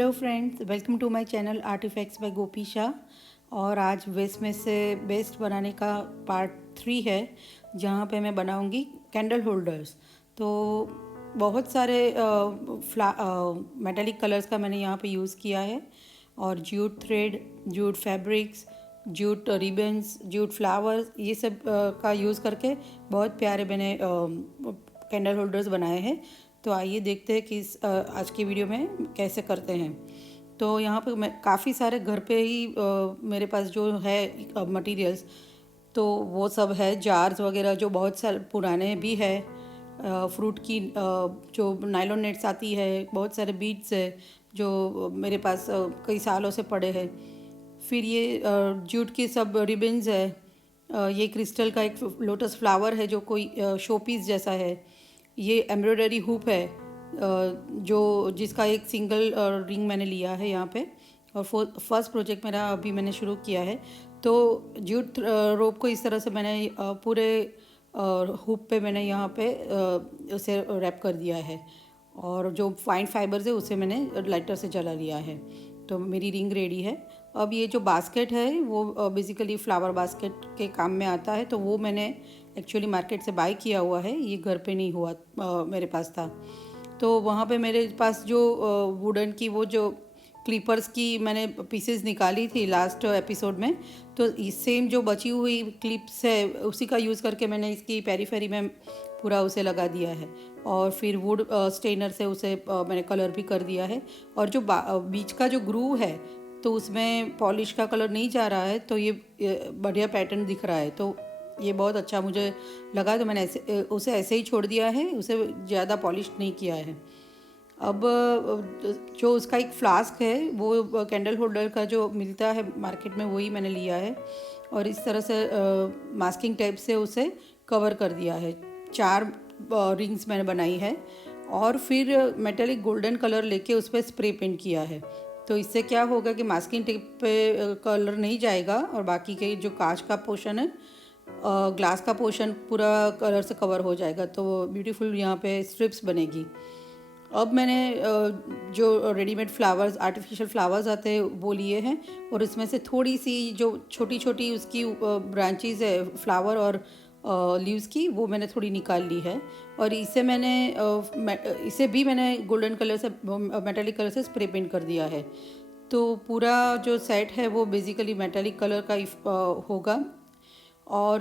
Hello friends, welcome to my channel artifacts by Gopi Shah. और आज waste में से बेस्ट बनाने का पार्ट 3 है, जहाँ पे मैं बनाऊंगी कैंडल होल्डर्स। तो बहुत सारे मेटालिक कलर्स का मैंने यहाँ पे यूज़ किया है, और jute thread, jute fabrics, jute ribbons, jute flowers, ये सब का यूज़ करके बहुत प्यारे मैंने कैंडल होल्डर्स बनाए हैं। तो आइए देखते हैं कि आज की वीडियो में कैसे करते हैं। तो यहाँ पे मैं काफ़ी सारे घर पे ही मेरे पास जो है मटेरियल्स, तो वो सब है। जार्स वगैरह जो बहुत सारे पुराने भी है, फ्रूट की जो नायलॉन नेट्स आती है, बहुत सारे बीड्स है जो मेरे पास कई सालों से पड़े हैं। फिर ये जूट की सब रिबन्स है। ये क्रिस्टल का एक लोटस फ्लावर है जो कोई शो पीस जैसा है। ये एम्ब्रॉयडरी हुप है जो जिसका एक सिंगल रिंग मैंने लिया है यहाँ पे। और फर्स्ट प्रोजेक्ट मेरा अभी मैंने शुरू किया है। तो जूट रोप को इस तरह से मैंने पूरे हुप पे मैंने यहाँ पे उसे रैप कर दिया है, और जो फाइन फाइबर्स है उसे मैंने लाइटर से जला लिया है। तो मेरी रिंग रेडी है। अब ये जो बास्केट है वो बेसिकली फ्लावर बास्केट के काम में आता है, तो वो मैंने एक्चुअली मार्केट से बाय किया हुआ है, ये घर पे नहीं हुआ, मेरे पास था। तो वहाँ पे मेरे पास जो वुडन की वो जो क्लिपर्स की मैंने पीसेस निकाली थी लास्ट एपिसोड में, तो सेम जो बची हुई क्लिप्स है उसी का यूज़ करके मैंने इसकी पेरीफेरी में पूरा उसे लगा दिया है। और फिर वुड स्टेनर से उसे मैंने कलर भी कर दिया है। और जो बीच का जो ग्रूव है तो उसमें पॉलिश का कलर नहीं जा रहा है, तो ये बढ़िया पैटर्न दिख रहा है। तो ये बहुत अच्छा मुझे लगा, तो मैंने उसे ऐसे ही छोड़ दिया है, उसे ज़्यादा पॉलिश नहीं किया है। अब जो उसका एक फ्लास्क है वो कैंडल होल्डर का जो मिलता है मार्केट में वही मैंने लिया है, और इस तरह से मास्किंग टेप से उसे कवर कर दिया है। 4 रिंग्स मैंने बनाई है, और फिर मेटेलिक गोल्डन कलर लेके उस पर स्प्रे पेंट किया है। तो इससे क्या होगा कि मास्किंग टेप पे कलर नहीं जाएगा, और बाकी के जो कांच का पोर्शन है, ग्लास का पोर्शन पूरा कलर से कवर हो जाएगा। तो ब्यूटीफुल यहाँ पे स्ट्रिप्स बनेगी। अब मैंने जो रेडीमेड फ्लावर्स, आर्टिफिशियल फ्लावर्स आते हैं वो लिए हैं, और इसमें से थोड़ी सी जो छोटी छोटी उसकी ब्रांचेस है फ्लावर और लीव्स की, वो मैंने थोड़ी निकाल ली है। और इसे भी मैंने गोल्डन कलर से, मेटालिक कलर से स्प्रे पेंट कर दिया है। तो पूरा जो सेट है वो बेसिकली मेटालिक कलर का होगा। और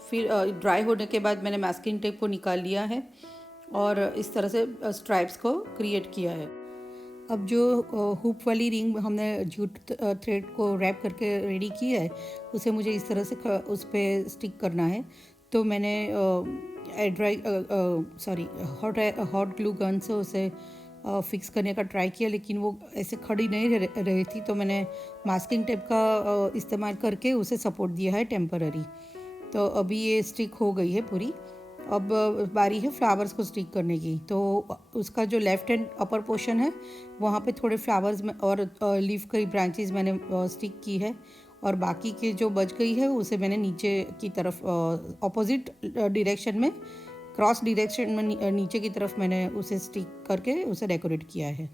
फिर ड्राई होने के बाद मैंने मास्किंग टेप को निकाल लिया है, और इस तरह से स्ट्राइप्स को क्रिएट किया है। अब जो हुप वाली रिंग हमने जूट थ्रेड को रैप करके रेडी की है, उसे मुझे इस तरह से उस पर स्टिक करना है। तो मैंने हॉट ग्लू गन से उसे फिक्स करने का ट्राई किया, लेकिन वो ऐसे खड़ी नहीं रही थी। तो मैंने मास्किंग टेप का इस्तेमाल करके उसे सपोर्ट दिया है टेम्पररी। तो अभी ये स्टिक हो गई है पूरी। अब बारी है फ्लावर्स को स्टिक करने की। तो उसका जो लेफ्ट हैंड अपर पोर्शन है वहाँ पे थोड़े फ्लावर्स में और लीफ की ब्रांचेस मैंने स्टिक की है, और बाकी के जो बच गई है उसे मैंने नीचे की तरफ ऑपोजिट डायरेक्शन में, क्रॉस डायरेक्शन में नीचे की तरफ मैंने उसे स्टिक करके उसे डेकोरेट किया है।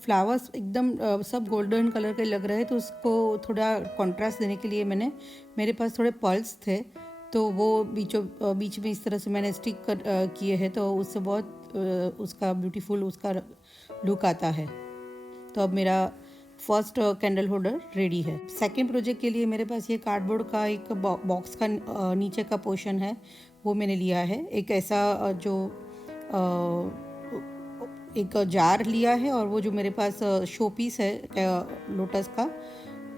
फ्लावर्स एकदम सब गोल्डन कलर के लग रहे हैं, तो उसको थोड़ा कंट्रास्ट देने के लिए मेरे पास थोड़े पर्ल्स थे, तो वो बीच में इस तरह से मैंने स्टिक किए हैं, तो उससे बहुत उसका ब्यूटीफुल उसका लुक आता है। तो अब मेरा फर्स्ट कैंडल होल्डर रेडी है। सेकंड प्रोजेक्ट के लिए मेरे पास ये कार्डबोर्ड का एक बॉक्स का नीचे का पोर्शन है, वो मैंने लिया है। एक ऐसा जो एक जार लिया है, और वो जो मेरे पास शो पीस है लोटस का,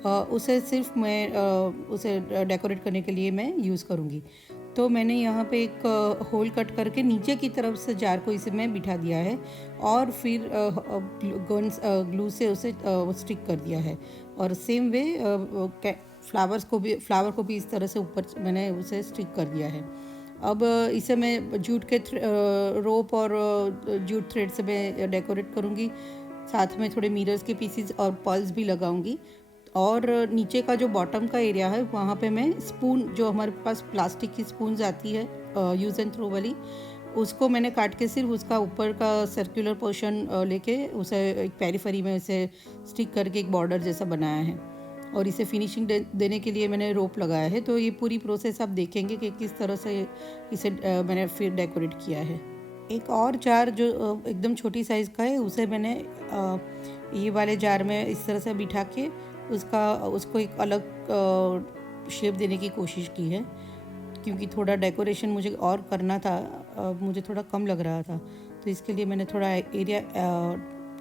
उसे सिर्फ मैं उसे डेकोरेट करने के लिए मैं यूज़ करूँगी। तो मैंने यहाँ पे एक होल कट करके नीचे की तरफ से जार को इसे मैं बिठा दिया है और फिर ग्लू से उसे स्टिक कर दिया है। और सेम वे फ्लावर को भी इस तरह से ऊपर मैंने उसे स्टिक कर दिया है। अब इसे मैं जूट के रोप और जूट थ्रेड से मैं डेकोरेट करूँगी। साथ में थोड़े मिरर्स के पीसीज और पर्ल्स भी लगाऊंगी। और नीचे का जो बॉटम का एरिया है वहाँ पे मैं स्पून, जो हमारे पास प्लास्टिक की स्पून्स आती है यूज़ एंड थ्रो वाली, उसको मैंने काट के सिर्फ उसका ऊपर का सर्कुलर पोर्शन लेके उसे एक पेरीफेरी में उसे स्टिक करके एक बॉर्डर जैसा बनाया है। और इसे फिनिशिंग देने के लिए मैंने रोप लगाया है। तो ये पूरी प्रोसेस आप देखेंगे कि किस तरह से इसे मैंने फिर डेकोरेट किया है। एक और जार जो एकदम छोटी साइज़ का है उसे मैंने ये वाले जार में इस तरह से बिठा के उसको एक अलग शेप देने की कोशिश की है, क्योंकि थोड़ा डेकोरेशन मुझे और करना था, मुझे थोड़ा कम लग रहा था, तो इसके लिए मैंने थोड़ा एरिया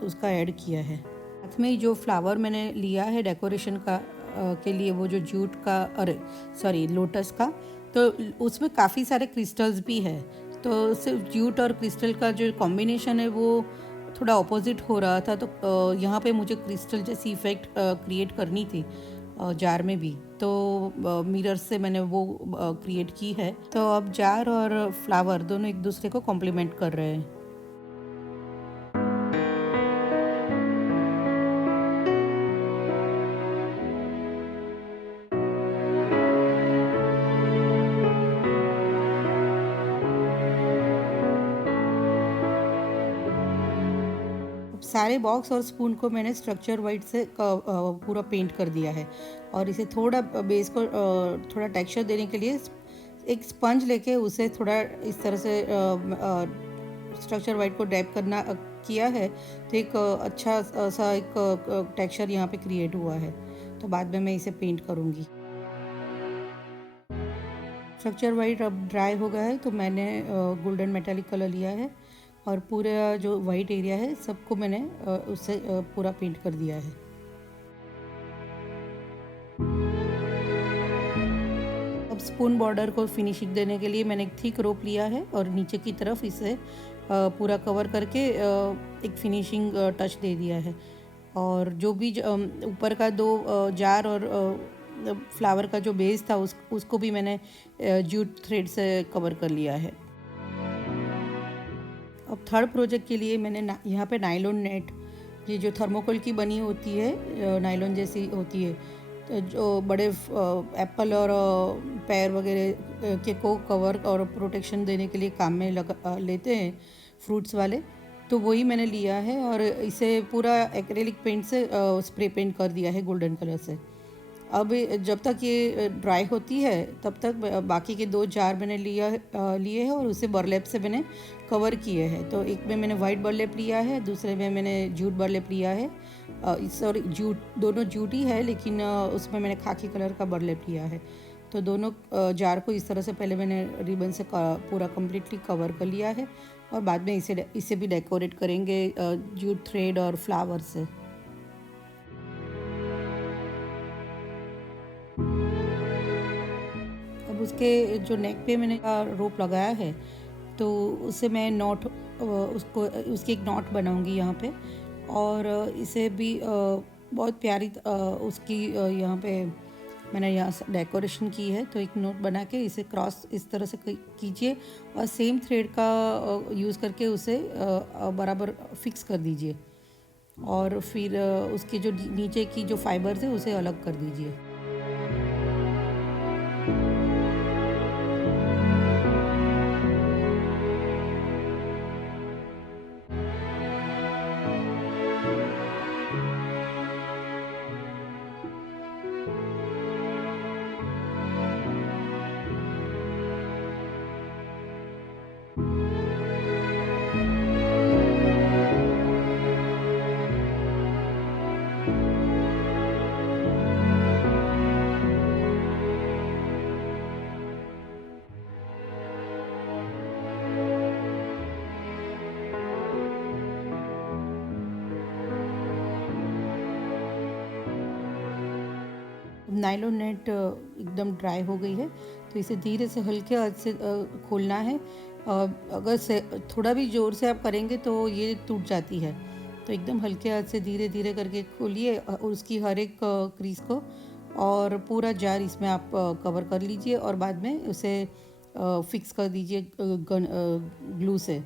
उसका ऐड किया है। साथ में जो फ्लावर मैंने लिया है डेकोरेशन का के लिए, वो जो जूट का लोटस का, तो उसमें काफ़ी सारे क्रिस्टल्स भी है। तो सिर्फ जूट और क्रिस्टल का जो कॉम्बिनेशन है वो थोड़ा ऑपोजिट हो रहा था। तो यहाँ पे मुझे क्रिस्टल जैसी इफ़ेक्ट क्रिएट करनी थी जार में भी, तो मिरर से मैंने वो क्रिएट की है। तो अब जार और फ्लावर दोनों एक दूसरे को कॉम्प्लीमेंट कर रहे हैं। सारे बॉक्स और स्पून को मैंने स्ट्रक्चर वाइट से पूरा पेंट कर दिया है। और इसे थोड़ा बेस को थोड़ा टेक्सचर देने के लिए एक स्पंज लेके उसे थोड़ा इस तरह से स्ट्रक्चर वाइट को डैप किया है। तो एक अच्छा सा एक टेक्सचर यहाँ पे क्रिएट हुआ है। तो बाद में मैं इसे पेंट करूँगी। स्ट्रक्चर वाइट अब ड्राई हो गया है, तो मैंने गोल्डन मेटालिक कलर लिया है और पूरा जो वाइट एरिया है सबको मैंने उससे पूरा पेंट कर दिया है। अब स्पून बॉर्डर को फिनिशिंग देने के लिए मैंने एक थिक रोप लिया है और नीचे की तरफ इसे पूरा कवर करके एक फिनिशिंग टच दे दिया है। और जो भी ऊपर का दो जार और फ्लावर का जो बेस था उसको भी मैंने जूट थ्रेड से कवर कर लिया है। अब थर्ड प्रोजेक्ट के लिए मैंने यहाँ पे नायलॉन नेट, ये जो थर्मोकोल की बनी होती है, नायलॉन जैसी होती है, तो जो बड़े एप्पल और पैर वगैरह के को कवर और प्रोटेक्शन देने के लिए काम में लेते हैं फ्रूट्स वाले, तो वही मैंने लिया है और इसे पूरा एक्रेलिक पेंट से स्प्रे पेंट कर दिया है गोल्डन कलर से। अब जब तक ये ड्राई होती है तब तक बाकी के दो जार मैंने लिए हैं और उसे बर्लैप से मैंने कवर किए हैं। तो एक में मैंने वाइट बर्लैप लिया है, दूसरे में मैंने जूट बर्लैप लिया है। सॉरी, दोनों जूट ही है, लेकिन उसमें मैंने खाकी कलर का बर्लैप लिया है। तो दोनों जार को इस तरह से पहले मैंने रिबन से पूरा कम्प्लीटली कवर कर लिया है और बाद में इसे भी डेकोरेट करेंगे जूट थ्रेड और फ्लावर से। अब उसके जो नेक पे मैंने रोप लगाया है, तो उसे मैं उसकी एक नॉट बनाऊंगी यहाँ पे। और इसे भी बहुत प्यारी उसकी यहाँ पे मैंने यहाँ डेकोरेशन की है। तो एक नोट बना के इसे क्रॉस इस तरह से कीजिए और सेम थ्रेड का यूज़ करके उसे बराबर फिक्स कर दीजिए और फिर उसके जो नीचे की जो फाइबर्स है उसे अलग कर दीजिए। नायलॉन नेट एकदम ड्राई हो गई है, तो इसे धीरे से हल्के हाथ से खोलना है। अगर से थोड़ा भी ज़ोर से आप करेंगे तो ये टूट जाती है, तो एकदम हल्के हाथ से धीरे धीरे करके खोलिए उसकी हर एक क्रीज को, और पूरा जार इसमें आप कवर कर लीजिए और बाद में उसे फिक्स कर दीजिए ग्लू से।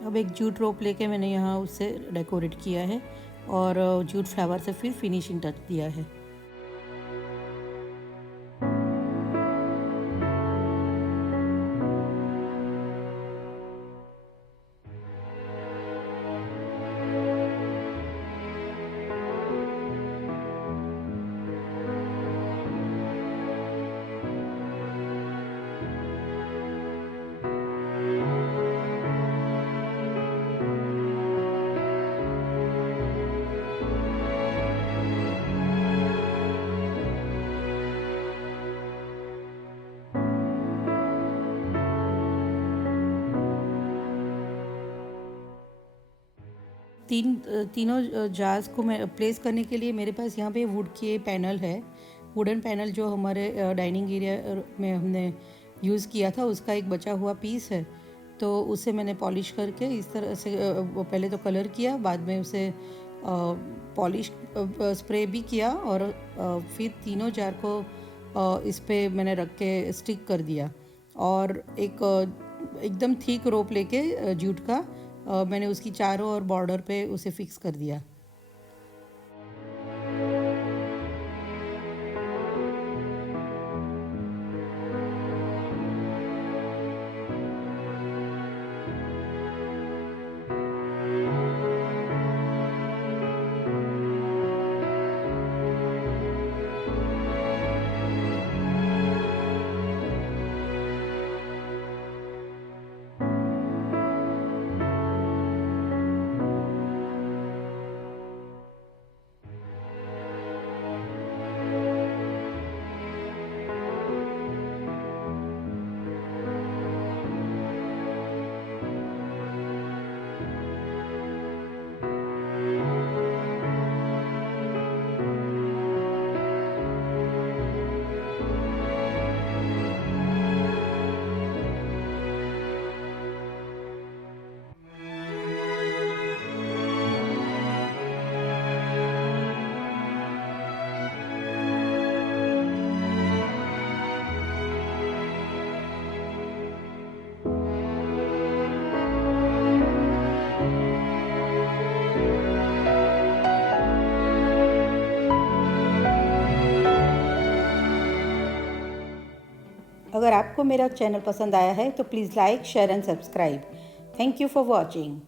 अब एक जूट रोप लेके मैंने यहाँ उससे डेकोरेट किया है और जूट फ्लावर से फिर फिनिशिंग टच दिया है। तीनों जार्स को मैं प्लेस करने के लिए मेरे पास यहाँ पे वुड के पैनल है। वुडन पैनल जो हमारे डाइनिंग एरिया में हमने यूज़ किया था, उसका एक बचा हुआ पीस है, तो उसे मैंने पॉलिश करके इस तरह से पहले तो कलर किया, बाद में उसे पॉलिश स्प्रे भी किया और फिर तीनों जार को इस पे मैंने रख के स्टिक कर दिया। और एक एकदम थिक रोप लेके जूट का मैंने उसकी चारों और बॉर्डर पे उसे फिक्स कर दिया। अगर आपको मेरा चैनल पसंद आया है तो please like, share and subscribe. Thank you for watching.